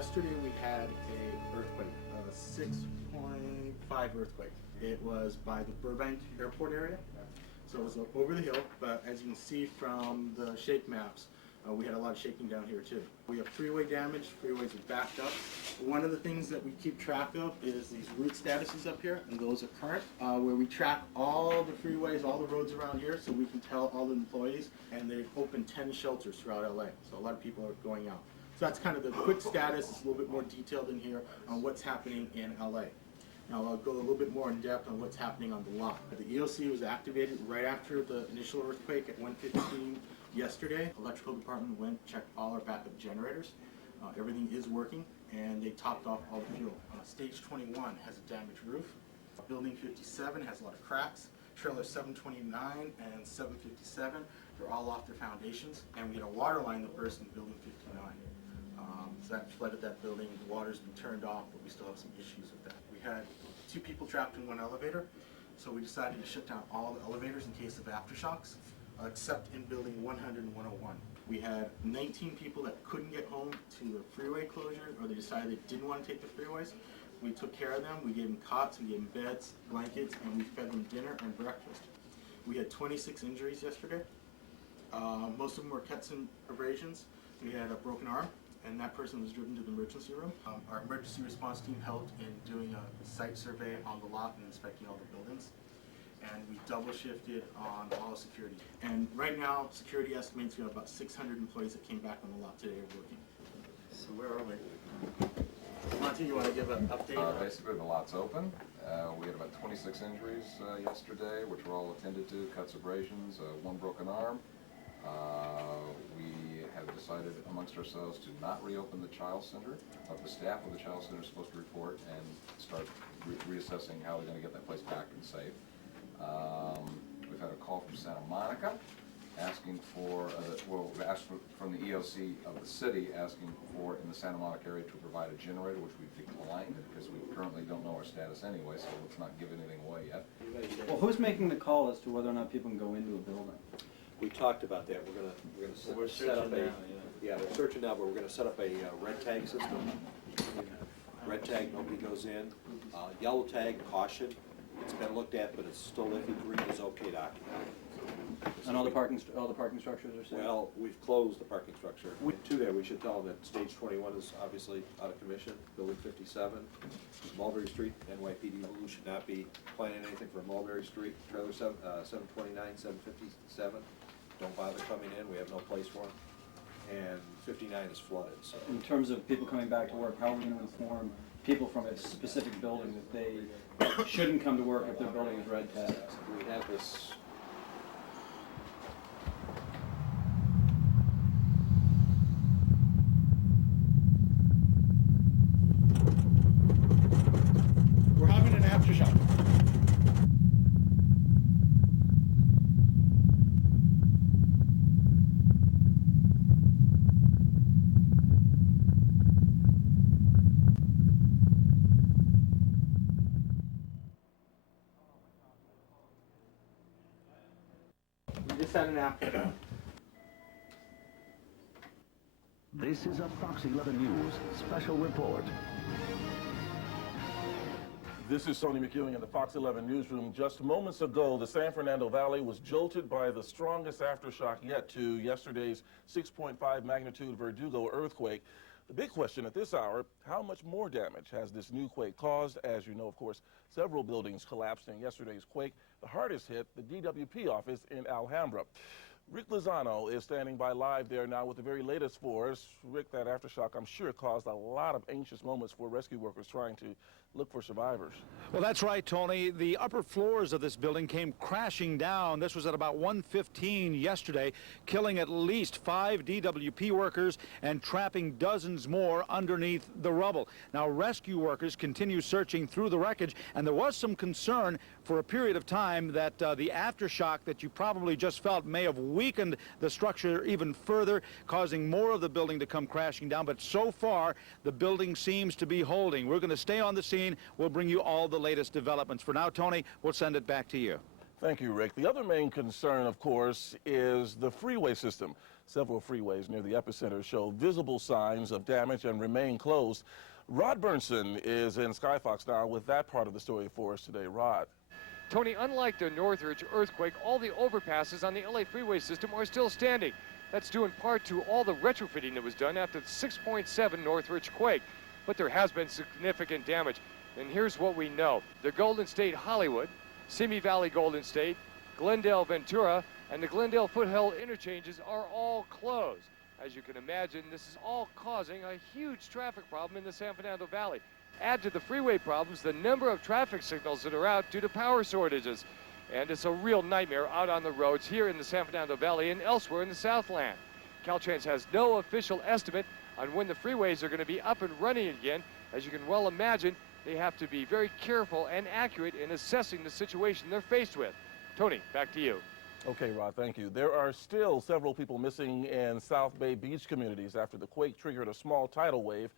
Yesterday we had a earthquake, a 6.5 earthquake. It was by the Burbank Airport area, so it was over the hill, but as you can see from the shake maps, we had a lot of shaking down here too. We have freeway damage, freeways are backed up. One of the things that we keep track of is these route statuses up here, and those are current, where we track all the freeways, all the roads around here, so we can tell all the employees, and they've opened 10 shelters throughout LA, so a lot of people are going out. So that's kind of the quick status. It's a little bit more detailed in here on what's happening in LA. Now I'll go a little bit more in depth on what's happening on the lot. The EOC was activated right after the initial earthquake at 1:15 yesterday. Electrical department went, checked all our backup generators. Everything is working, and they topped off all the fuel. Stage 21 has a damaged roof. Building 57 has a lot of cracks. Trailer 729 and 757, they're all off their foundations. And we had a water line that burst in building 59. So that flooded that building. The water's been turned off, but we still have some issues with that. We had 2 people trapped in 1 elevator, so we decided to shut down all the elevators in case of aftershocks, except in building 100 and 101. We had 19 people that couldn't get home to the freeway closure, or they decided they didn't want to take the freeways. We took care of them. We gave them cots, we gave them beds, blankets, and we fed them dinner and breakfast. We had 26 injuries yesterday. Most of them were cuts and abrasions. We had a broken arm, and that person was driven to the emergency room. Our emergency response team helped in doing a site survey on the lot and inspecting all the buildings. And we double shifted on all security. And right now, security estimates we have about 600 employees that came back on the lot today working. So where are we? Monty, you want to give an update? Basically, the lot's open. We had about 26 injuries yesterday, which were all attended to, cuts, abrasions, 1 broken arm. We have decided amongst ourselves to not reopen the Child Center. The staff of the Child Center is supposed to report and start reassessing how we're going to get that place back and safe. We've had a call from Santa Monica asking for, we asked from the EOC of the city asking for, in the Santa Monica area, to provide a generator, which we've declined because we currently don't know our status anyway, so let's not give anything away yet. Well, who's making the call as to whether or not people can go into a building? We talked about that. We're gonna set up a, yeah, they're searching now, but we're gonna set up a red tag system. Red tag, nobody goes in. Yellow tag, caution. It's been looked at, but it's still iffy. Green is okay to occupy. And all the parking structures are safe? Well, we've closed the parking structure. To that, we should tell them that stage 21 is obviously out of commission. Building 57, Mulberry Street, NYPD should not be planning anything for Mulberry Street. Trailer 729, 757, don't bother coming in. We have no place for them. And 59 is flooded. So in terms of people coming back to work, how are we going to inform people from a specific building that they shouldn't come to work if their building is red tagged? we have this. We're having an aftershock. We just had an aftershock. This is a Fox 11 News special report. This is Tony McEwing in the Fox 11 newsroom. Just moments ago, the San Fernando Valley was jolted by the strongest aftershock yet to yesterday's 6.5 magnitude Verdugo earthquake. The big question at this hour, how much more damage has this new quake caused? As you know, of course, several buildings collapsed in yesterday's quake. The hardest hit the DWP office in Alhambra. Rick Lozano is standing by live there now with the very latest for us. Rick, that aftershock, I'm sure, caused a lot of anxious moments for rescue workers trying to look for survivors. Well, that's right, Tony. The upper floors of this building came crashing down. This was at about 1:15 yesterday, killing at least 5 DWP workers and trapping dozens more underneath the rubble. Now, rescue workers continue searching through the wreckage, and there was some concern for a period of time that the aftershock that you probably just felt may have weakened the structure even further, causing more of the building to come crashing down. But so far, the building seems to be holding. We're going to stay on the scene. We'll bring you all the latest developments. For now, Tony, we'll send it back to you. Thank you, Rick. The other main concern, of course, is the freeway system. Several freeways near the epicenter show visible signs of damage and remain closed. Rod Burnson is in Skyfox now with that part of the story for us today. Rod. Tony, unlike the Northridge earthquake, all the overpasses on the LA freeway system are still standing. That's due in part to all the retrofitting that was done after the 6.7 Northridge quake. But there has been significant damage. And here's what we know. The Golden State Hollywood, Simi Valley Golden State, Glendale Ventura, and the Glendale Foothill interchanges are all closed. As you can imagine, this is all causing a huge traffic problem in the San Fernando Valley. Add to the freeway problems the number of traffic signals that are out due to power shortages. And it's a real nightmare out on the roads here in the San Fernando Valley and elsewhere in the Southland. Caltrans has no official estimate on when the freeways are going to be up and running again. As you can well imagine, they have to be very careful and accurate in assessing the situation they're faced with. Tony, back to you. Okay, Rod, thank you. There are still several people missing in South Bay Beach communities after the quake triggered a small tidal wave.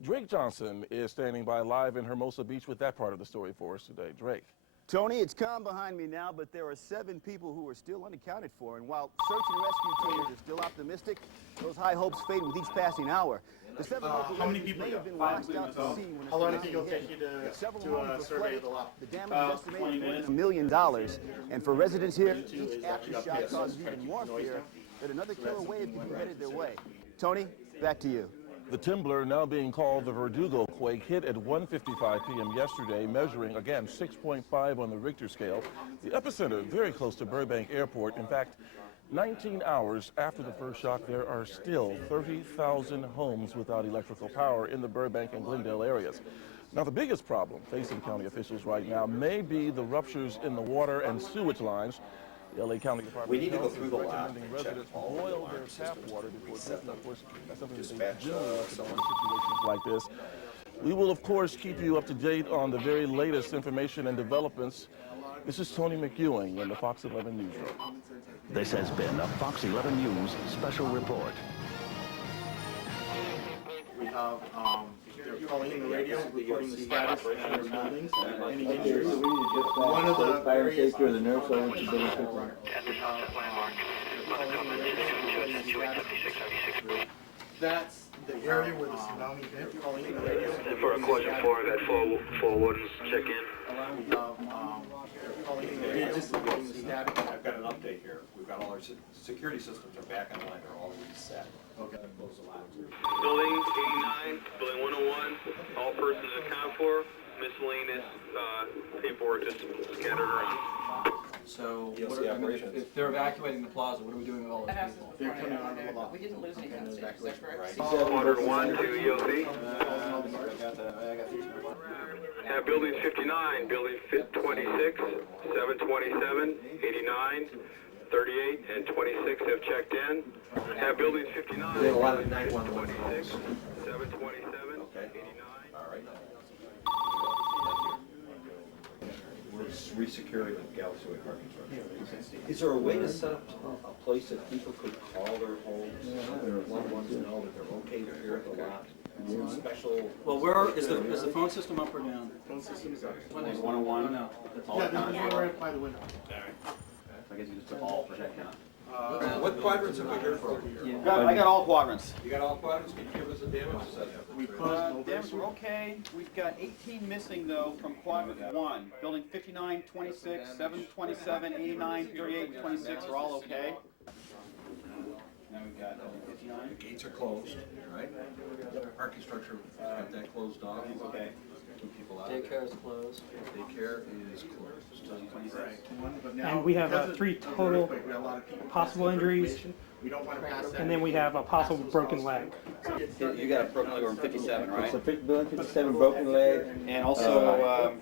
Drake Johnson is standing by live in Hermosa Beach with that part of the story for us today. Drake. Tony, it's calm behind me now, but there are 7 people who are still unaccounted for. And while search and rescue teams are still optimistic, those high hopes fade with each passing hour. The 7 local how many residents people may you have got? been washed out to sea when How long do you think the it'll take you to Several homes were survey flooded. the lot? The damage is estimated at $1 million. And for residents here, each aftershock causes even more fear that another killer wave could be headed their way. Tony, back to you. The Timbler, now being called the Verdugo quake, hit at 1:55 p.m. yesterday, measuring, again, 6.5 on the Richter scale. The epicenter very close to Burbank Airport. In fact, 19 hours after the first shock, there are still 30,000 homes without electrical power in the Burbank and Glendale areas. Now, the biggest problem facing county officials right now may be the ruptures in the water and sewage lines. The LA County Department We need to go of Health through is the lot recommending and check residents all the boil alarm their tap systems water before we before set drinking. them. Of course, that's something that Dispatch, they generally recommend someone. in situations like this. We will, of course, keep you up to date on the very latest information and developments. This is Tony McEwing in the Fox 11 Newsroom. This has been a Fox 11 News special report. We have, they're calling in the radio, reporting the status of their buildings, any injuries. One of the areas. the nurse over to building That's the area where the tsunami hit, calling in the radio. For a question 4, I've had 4 wardens check in. We have, they're calling in the radio, reporting the status. I've got an update here. We've got all our security systems are back online. They're all reset. Okay. Close the lot. Building 89, building 101, all persons accounted for, miscellaneous paperwork just scattered around. So, ELC operations. if they're evacuating the plaza, what are we doing with all those people? They're coming on the lot. We didn't lose any downstairs, is that correct? 101 to ELC. I got 3. Have buildings 59, building 26, 727, 89, 38, and 26 have checked in. Have buildings 59, We have a lot of 911 26, 727, 89. All right. We're re-securing the Galaxy Way parking structure. Is there a way to set up a place that people could call their homes, their loved ones to know that they're okay here at the lot? Some special. Well, where is the phone system up or down? Phone system is up. 101? No. That's all Yeah, it there's counts one for. right by the window. I guess you just put all for that count. What quadrants have we heard for? I got all quadrants. You got all quadrants? Can you give us a damage assessment? We closed Damage, we're okay. We've got 18 missing though from quadrant 1. Building 59, 26, 727, 89, 38, and 26 are all okay. Now we've got building 59. The gates are closed, right? The parking structure, got that closed off. Okay. 2 people out. Daycare is closed. Daycare is closed. And we have 3 total possible injuries, and then we have a possible broken leg. You got a broken leg on 57, right? So building 57 broken leg. And also,